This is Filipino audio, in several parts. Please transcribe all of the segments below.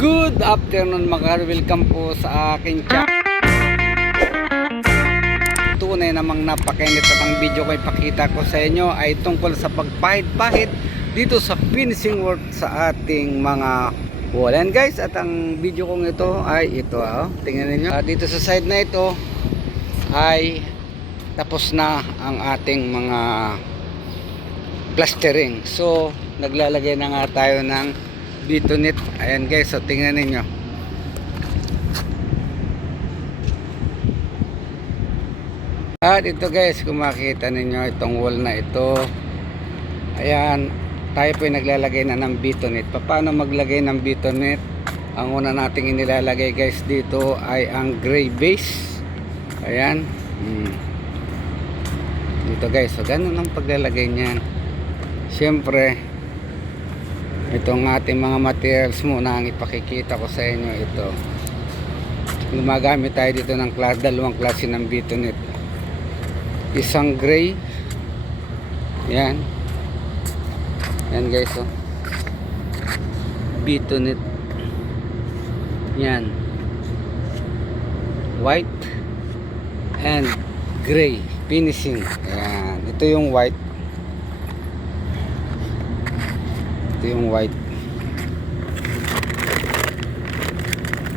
Good afternoon mga welcome po sa aking channel. Tunay namang napakainit at ang video ko ipakita ko sa inyo ay tungkol sa pagpahid-pahid dito sa finishing work sa ating mga wall. And guys, at ang video kong ito ay ito, tingnan niyo. Dito sa side na ito ay tapos na ang ating mga plastering. So naglalagay na nga tayo ng Bitonet. Ayan guys, so tingnan ninyo. At ito guys, kung makita ninyo itong wall na ito, ayan, tayo po ay naglalagay na ng Bitonet. Paano maglagay ng Bitonet? Ang una nating inilalagay guys dito ay ang gray base. Ayan. Dito guys, so ganun ang paglalagay niyan. Siyempre itong ating mga materials muna ang ipakikita ko sa inyo. Ito, gumagamit tayo dito ng dalawang klase ng Bitonet. Isang gray, yan guys, Bitonet, yan, white and gray finishing. Yan, ito yung white. Ito yung white.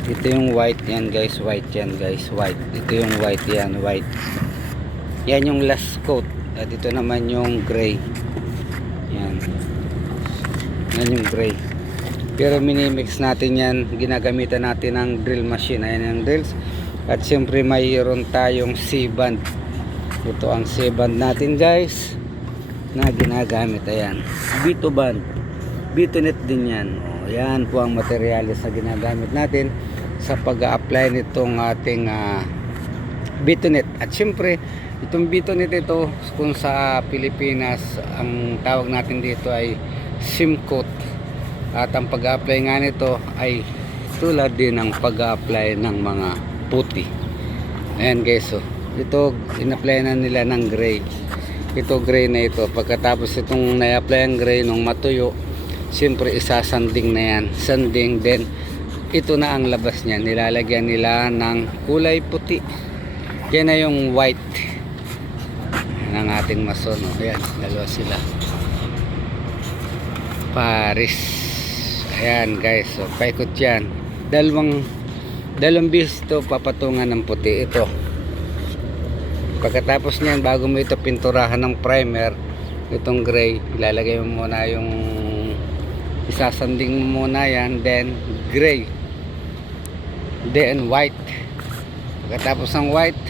Ito yung white yan guys, white yan guys, white. Ito yung white yan, white. Yan yung last coat. At ito naman yung gray. Yan. Yan yung gray. Pero minimix natin yan, ginagamitan natin ng drill machine. Ayan yung drills. At siyempre mayroon tayong C-band. Ito ang C-band natin guys na ginagamit. Ayan, B2 band, Bitonet din yan. Yan po ang materialis na ginagamit natin sa pag-a-apply nitong ating Bitonet. At syempre itong Bitonet ito, kung sa Pilipinas ang tawag natin dito ay Simcoat. At ang pag-a-apply nga nito ay tulad din ng pag-a-apply ng mga puti. Ayan guys, so ito in-apply na nila ng gray. Ito gray na ito. Pagkatapos itong na-apply ang gray nung matuyo, siyempre isasanding na yan, sanding, then ito na ang labas niya, nilalagyan nila ng kulay puti. Yan na yung white. Yan ang ating mason. Ayan, dalawa sila, Paris. Ayan guys, so paikot yan, dalawang beses ito papatungan ng puti. Ito, pagkatapos niyan, bago mo ito pinturahan ng primer, itong gray, ilalagay mo muna yung isasanding mo muna yan, then gray, then white. Pagkatapos ng white,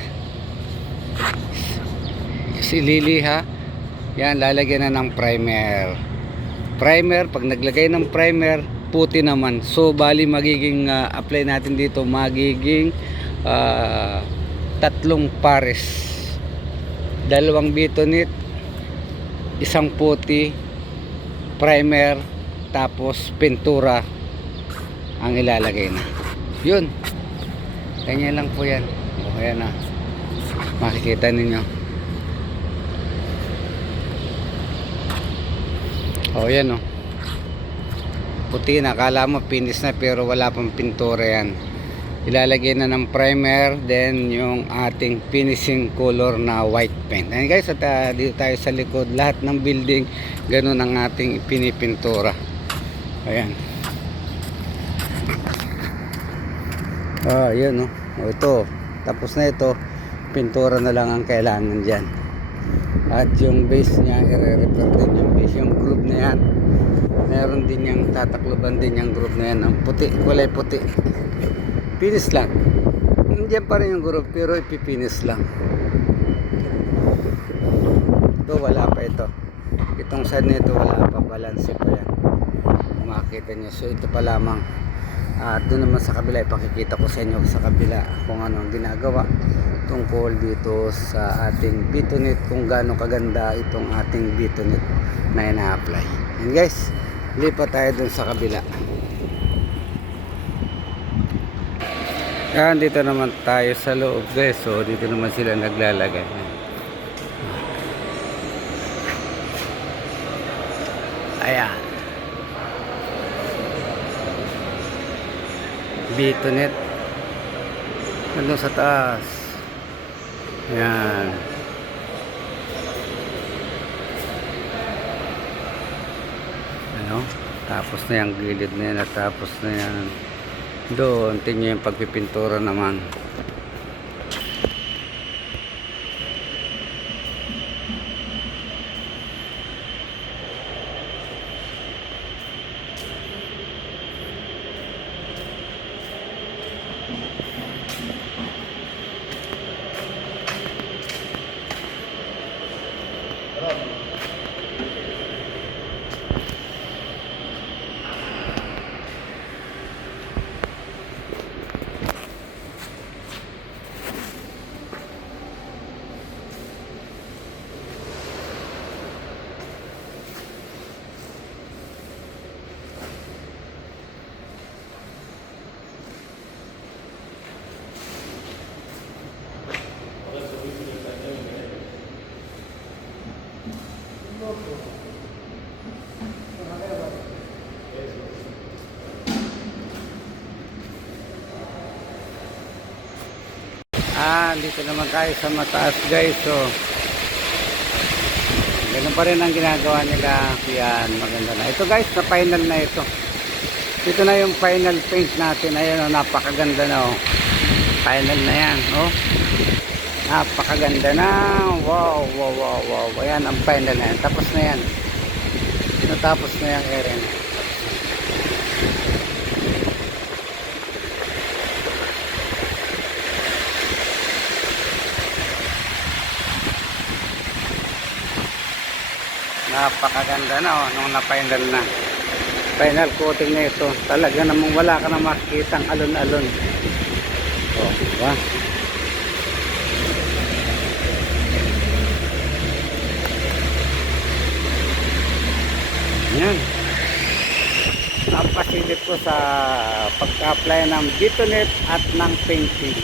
sililiha yan, lalagyan na ng primer. Pag naglagay ng primer, puti naman. So bali magiging apply natin dito, magiging tatlong pares, dalawang Bitonet, isang puti, primer, tapos pintura ang ilalagay na. Yun, ganyan lang po yan. Ayan na, makikita ninyo. Yan puti na, kala mo finish na pero wala pang pintura yan. Ilalagay na ng primer, then yung ating finishing color na white paint. Ayan guys, at dito tayo sa likod, lahat ng building ganun ang ating pinipintura. Ayan. Yun ito, tapos na ito, pintura na lang ang kailangan dyan. At yung base nya, i-repair din yung base, yung groove na yan. Meron din yung tatakloban din yung groove na yan, ang puti, kulay puti. Finish lang. Nandiyan pa rin yung groove pero ipipinis lang. Ito wala pa ito. Itong side na ito wala pa, balance pa yan. Makikita nyo. So ito pa lamang. Doon naman sa kabila, ipakikita ko sa inyo sa kabila kung ano ang ginagawa tungkol dito sa ating Bitonet, kung gaano kaganda itong ating Bitonet na ina-apply. And guys, lipat tayo dun sa kabila. Yan, dito naman tayo sa loob guys. So dito naman sila naglalagay. Ayan. Bitonet. Nandun sa taas. Yan. Ano? Tapos na yung gilid na yan. Tapos na yan. Doon, tingnan yung pagpipintura naman. Dito naman tayo sa mataas guys. So ganun pa rin ang ginagawa nila. Yan, maganda na ito guys, na final na ito. Ito na yung final paint natin. Ayan, oh, napakaganda na, oh. Final na yan, oh. Napakaganda na. Wow, wow, wow, wow. Ayan ang final na yan. Tapos na yan. Natapos na yung area na. Napakaganda na, oh, nung na-final na. Final coating na ito. Talaga namang wala ka na makikitang alon-alon. Oh, diba? Yan. Napasilip ko sa pagka-apply ng Bitonet at ng painting.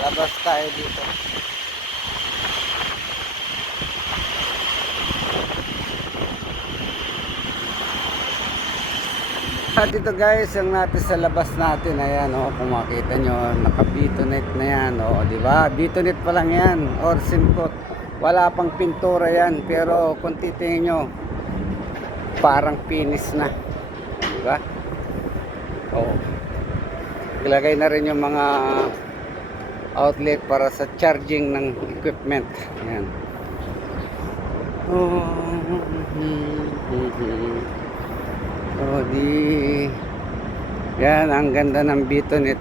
Labas tayo dito. Dito guys, ang natin sa labas natin, ayan, oh, kung makita nyo, naka-Bitonet na yan, oh, di ba? Bitonet pa lang yan, or simcoat. Wala pang pintura yan, pero kung titingin nyo, parang finish na, di ba? Oh. Ilagay na rin yung mga outlet para sa charging ng equipment. Ayan. Oh, di yan, ang ganda ng Bitonet.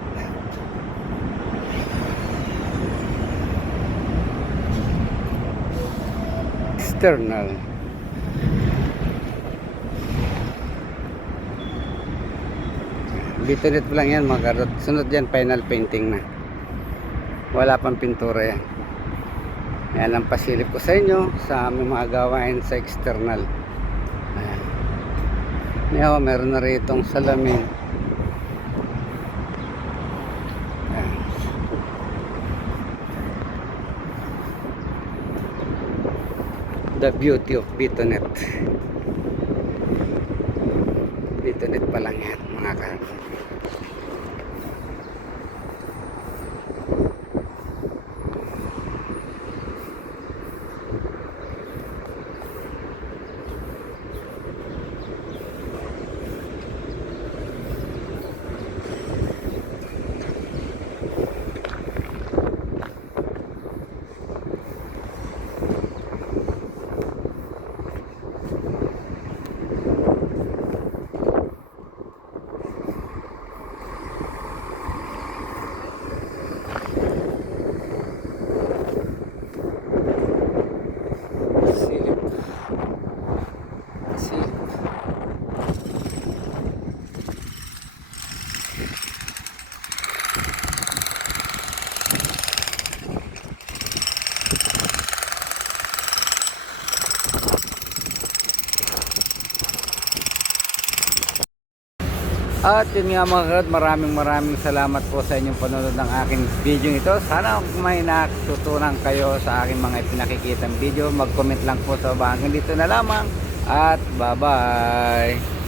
External. Bitonet pa lang yan mga karot. Sunod yan, final painting na. Wala pang pintura yan. Yan ang pasilip ko sa inyo sa aming mga gawain sa external. Ayan. Yan, meron na ritong salamin. Ayan. The beauty of Bitonet. Bitonet pa lang yan mga karot. At yun nga mga karod, maraming salamat po sa inyong panonood ng aking video ito. Sana may natutunan kayo sa aking mga pinakikitang video. Mag-comment lang po sa baba. Hanggang dito na lamang at bye bye.